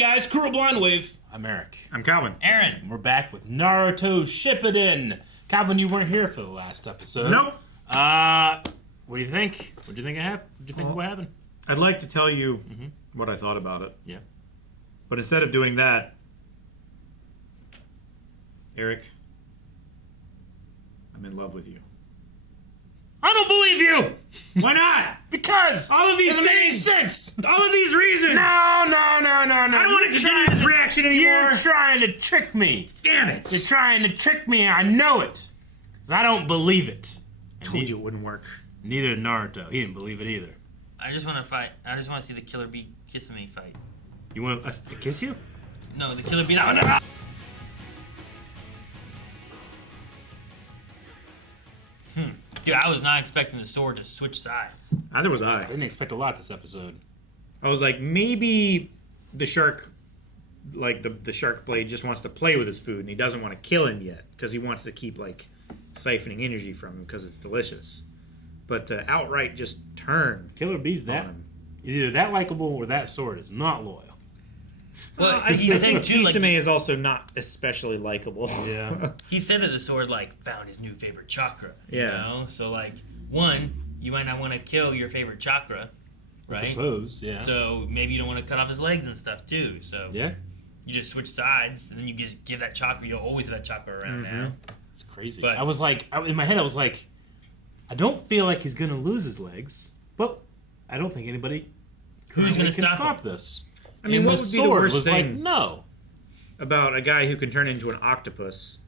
guys, Crew of Blind Wave. I'm Eric. I'm Calvin. Aaron. And we're back with Naruto Shippuden. Calvin, you weren't here for the last episode. Nope. What do you think? What do you think happened? What do you think of what happened? I'd like to tell you what I thought about it. Yeah. But instead of doing that, Eric, I'm in love with you. I don't believe you! Why not? Because All of these it makes things! sense! All of these reasons! No! I don't want to continue this reaction anymore! You're trying to trick me! Damn it! You're trying to trick me, I know it! Because I don't believe it. I told you it wouldn't work. Neither did Naruto. He didn't believe it either. I just want to fight. I just want to see the Killer Bee Kisame fight. You want us to kiss you? No, the Killer Bee. No. Dude, I was not expecting the sword to switch sides. Neither was I. I didn't expect a lot this episode. I was like, maybe the shark, like the shark blade, just wants to play with his food, and he doesn't want to kill him yet because he wants to keep like siphoning energy from him because it's delicious. But to outright just turn, Killer Bee's that is either that likable or that sword is not loyal. Well, he said too, like Kisame is also not especially likable. Yeah. he said that the sword like found his new favorite chakra. You Yeah. know? So like, one, you might not want to kill your favorite chakra, I right? suppose, yeah. So maybe you don't want to cut off his legs and stuff too. So Yeah. you just switch sides, and then you just give that chakra. You'll always have that chakra around now. It's crazy. But- I was like, in my head, I was like, I don't feel like he's going to lose his legs, but I don't think anybody Who's going to can stop him? this. I mean, and what the would be the sword worst was like, thing no. about a guy who can turn into an octopus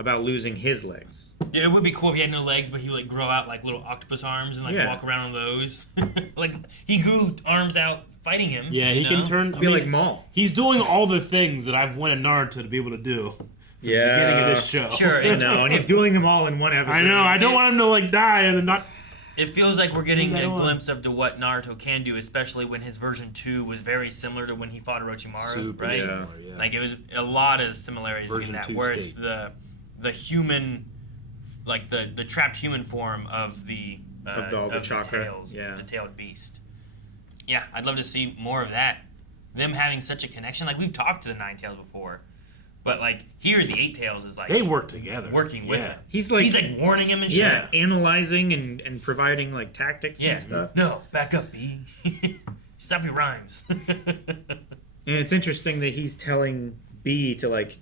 about losing his legs? Yeah, it would be cool if he had no legs, but he would like grow out like little octopus arms and like Yeah. walk around on those. Like he grew arms out fighting him. Yeah, he you can know? turn. Be like Maul. He's doing all the things that I've wanted Naruto to be able to do since the beginning of this show. Sure, I know, and he's doing them all in one episode. I know. I don't want him to like die and then not. It feels like we're getting Leave that a alone. glimpse of to what Naruto can do, especially when his version 2 was very similar to when he fought Orochimaru, Super right? similar, yeah. Like it was a lot of similarities Version between that, 2 where it's state. the human, like the trapped human form of the chakra, tails, yeah. the tailed beast. Yeah, I'd love to see more of that. Them having such a connection, like we've talked to the Nine Tails before, but like here the Eight Tails is like They work together. working with Yeah. him. He's like warning him and shit. yeah, analyzing and providing like tactics Yeah. and stuff. No, back up, B. Stop your rhymes. And it's interesting that he's telling B to like,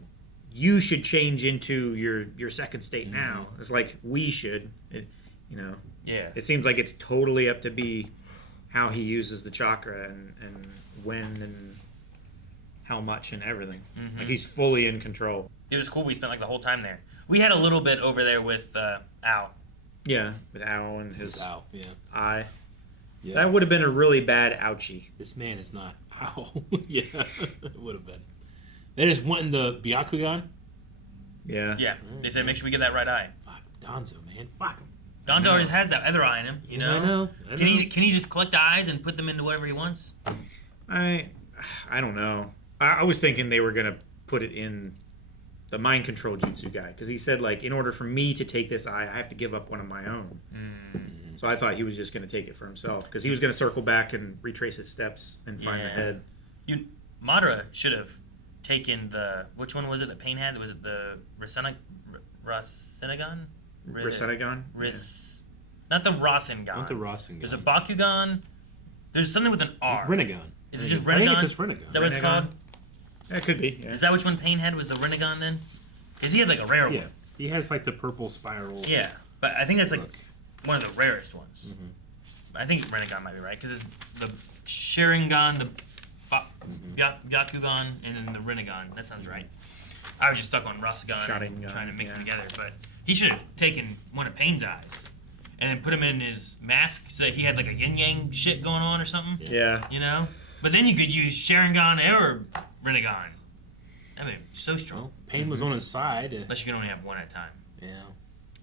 you should change into your second state now. It's like we should, you know. Yeah. It seems like it's totally up to B how he uses the chakra and when and how much and everything. Like he's fully in control. It was cool. We spent like the whole time there. We had a little bit over there with Al. Yeah, with Al and his Ow, yeah. eye. Yeah. That would have been a really bad ouchie. This man is not. Ow. Yeah, it would have been. They just went in the Byakugan. Yeah. Yeah. They said make sure we get that right eye. Fuck Donzo, man. Fuck him. Gonzo always has that other eye in him. You know. I know. Can he just collect the eyes and put them into whatever he wants? I don't know. I was thinking they were gonna put it in the mind control jutsu guy because he said like in order for me to take this eye, I have to give up one of my own. So I thought he was just gonna take it for himself because he was gonna circle back and retrace his steps and find the Yeah. head. Dude, Madara should have taken the which one was it that Pain had? Was it the Rasengan? Rasengan? Not the Rasengan. Not the Rasengan. There's a Bakugan. There's something with an R. Rinnegan. Is it just I think Rinnegan? it's just Rinnegan. Is that what it's Rinnegan? called? That could be. Yeah. Is that which one Pain had was the Rinnegan then? Because he had like a rare Yeah. one. He has like the purple spiral. Yeah, but I think that's like Look. one of the rarest ones. I think Rinnegan might be right because it's the Sharingan, the Byakugan, and then the Rinnegan. That sounds right. I was just stuck on Rasengan Sharingan, trying to mix yeah. them together, but he should have taken one of Pain's eyes and then put him in his mask so that he had like a yin yang shit going on or something. Yeah. You know, but then you could use Sharingan or Rinnegan. I mean, so strong. Well, Pain was on his side. Unless you can only have one at a time. Yeah.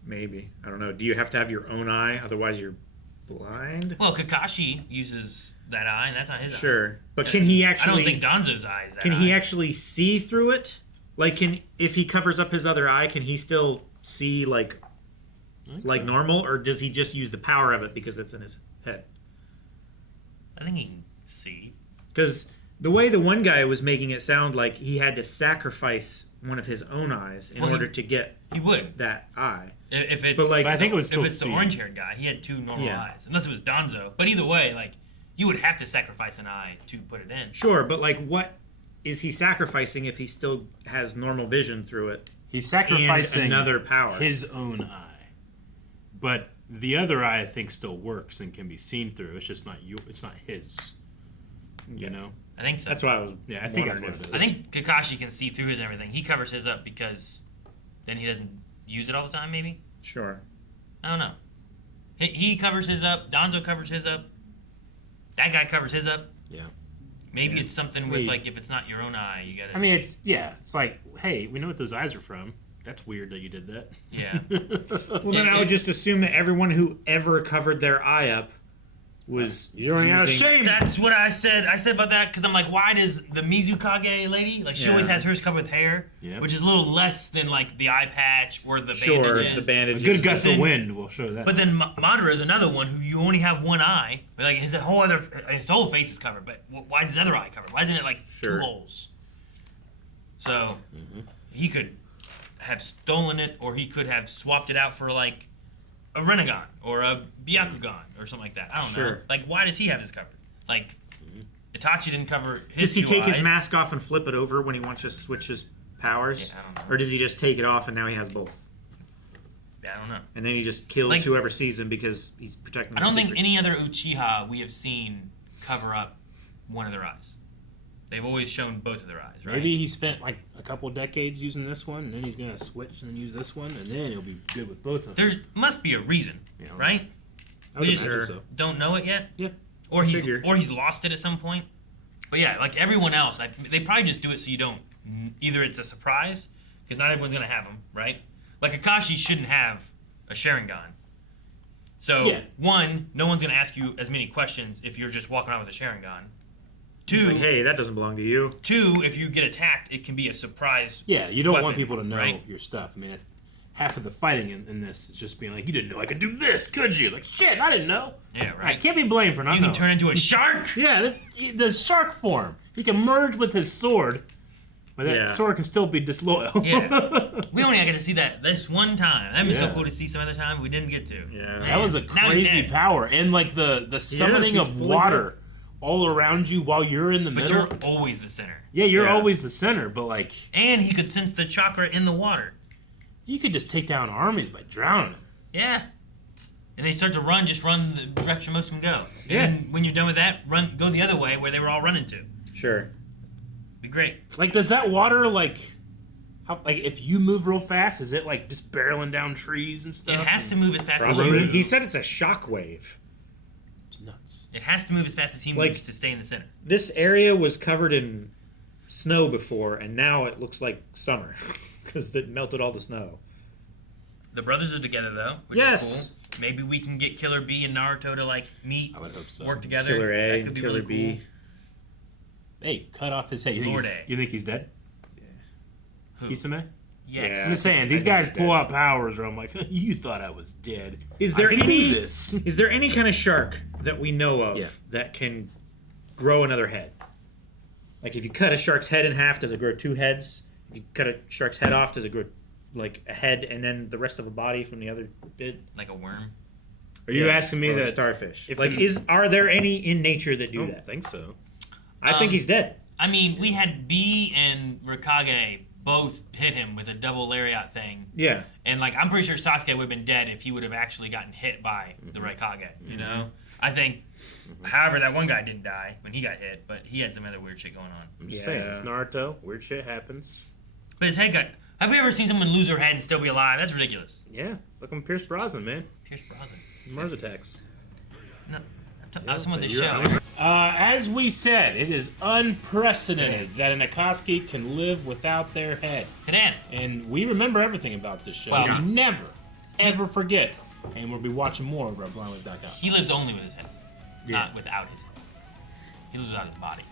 Maybe. I don't know. Do you have to have your own eye? Otherwise you're blind? Well, Kakashi uses that eye, and that's not his eye. Sure. But can he actually... I don't think Danzo's eye is that Can eye. he actually see through it? Like, if he covers up his other eye, can he still see, like So. normal? Or does he just use the power of it because it's in his head? I think he can see. Because The way the one guy was making it sound like he had to sacrifice one of his own eyes in order to get He would. that eye. If it's, But, like, I think it was if still it's the C. orange-haired guy, he had 2 normal Yeah. eyes, unless it was Donzo. But either way, like you would have to sacrifice an eye to put it in. Sure, but like, what is he sacrificing if he still has normal vision through it? He's sacrificing And another power. his own eye. But the other eye, I think, still works and can be seen through. It's just not you. It's not his. You know. I think so. That's why I was. Yeah, I think that's wondering what if- it is. I think Kakashi can see through his and everything. He covers his up because then he doesn't use it all the time. Maybe Sure. I don't know. He covers his up. Donzo covers his up. That guy covers his up. Yeah. Maybe it's something with Wait. like if it's not your own eye, you gotta. I mean, it's like, hey, we know what those eyes are from. That's weird that you did that. Yeah. Well, then I would just assume that everyone who ever covered their eye up was. You're out of using- shame. That's what I said. I said about that because I'm like, why does the Mizukage lady like she Yeah. always has hers covered with hair, Yeah. which is a little less than like the eye patch or the Sure, bandages. the A bandages. good gust But of then- wind will show that. But then Madara is another one who you only have one eye, but like his whole face is covered. But why is his other eye covered? Why isn't it like Sure. 2 holes? So he could have stolen it, or he could have swapped it out for like a Renegon or a Byakugan or something like that. I don't know. Sure. Like, why does he have his covered? Like, Itachi didn't cover Does his he 2 take his eyes. mask off and flip it over when he wants to switch his powers? Yeah, I don't know. Or does he just take it off and now he has both? I don't know. And then he just kills Like- whoever sees him because he's protecting I the don't think secret. any other Uchiha we have seen cover up one of their eyes. They've always shown both of their eyes, right? Maybe he spent like a couple decades using this one, and then he's gonna switch and then use this one, and then he'll be good with both of them. There must be a reason, Yeah. right? I would we just imagine Sure. so. Don't know it yet, Yeah. or Figure. he's lost it at some point. But yeah, like everyone else, they probably just do it so you don't. Either it's a surprise because not everyone's gonna have them, right? Like Akashi shouldn't have a Sharingan. So Yeah. one, no one's gonna ask you as many questions if you're just walking around with a Sharingan. He's Two, like, hey, that doesn't belong to you. if you get attacked, it can be a surprise. Yeah, you don't want weapon, people to know right? your stuff. I mean, half of the fighting in this is just being like, you didn't know I could do this, could you? Like, shit, I didn't know. Yeah, I right. can't be blamed for not You knowing. can turn into a shark. Yeah, the shark form. He can merge with his sword, but that Yeah. sword can still be disloyal. Yeah. We only got to see that this one time. That'd be so Yeah. cool to see some other time. We didn't get to. Yeah. That was a Now he's crazy dead. power, and like the summoning he's of fully water all around you while you're in the But middle. you're always the center. Yeah, you're Yeah. always the center, but like And he could sense the chakra in the water. you could just take down armies by drowning them. Yeah. And they start to run, just run the direction most of them go. Yeah. And when you're done with that, go the other way where they were all running to. Sure. Be great. Like, does that water like if you move real fast, is it like just barreling down trees and stuff? It has to move as fast as Probably. he He said it's a shockwave. It's nuts. It has to move as fast as he Like- moves to stay in the center. This area was covered in snow before, and now it looks like summer because it melted all the snow. The brothers are together though, which Yes. is cool. Maybe we can get Killer B and Naruto to like meet, I would hope so. work together. Killer A That and could be Killer really B. cool. Hey, cut off his head. You think, Lord he's, A. you think he's dead? Who? Kisame? Yes. I'm just saying, these I think guys he's pull dead. out powers where I'm like, you thought I was dead. Is there I can any- do this? Is there any kind of shark that we know of Yeah. that can grow another head? Like if you cut a shark's head in half, does it grow 2 heads? If you cut a shark's head off, does it grow like a head and then the rest of a body from the other bit? Like a worm. Are you Yeah, asking me or a that? starfish? if Like, an- are there any in nature that I do don't that? think so. I think he's dead. I mean, we had B and Rikage both hit him with a double lariat thing. Yeah. And, like, I'm pretty sure Sasuke would have been dead if he would have actually gotten hit by the Raikage, you know? I think, however, that one guy didn't die when he got hit, but he had some other weird shit going on. I'm just Yeah. saying, it's Naruto. Weird shit happens. But his head got... Have we ever seen someone lose their head and still be alive? That's ridiculous. Yeah, fucking Pierce Brosnan, man. Pierce Brosnan. Mars attacks. No, I'm someone this You're show. out. As we said, it is unprecedented that an Akatsuki can live without their head. Kadan. And we remember everything about this show. Wow. We never, ever forget. And we'll be watching more over at blindwave.com. He lives only with his head, Yeah. not without his head. He lives without his body.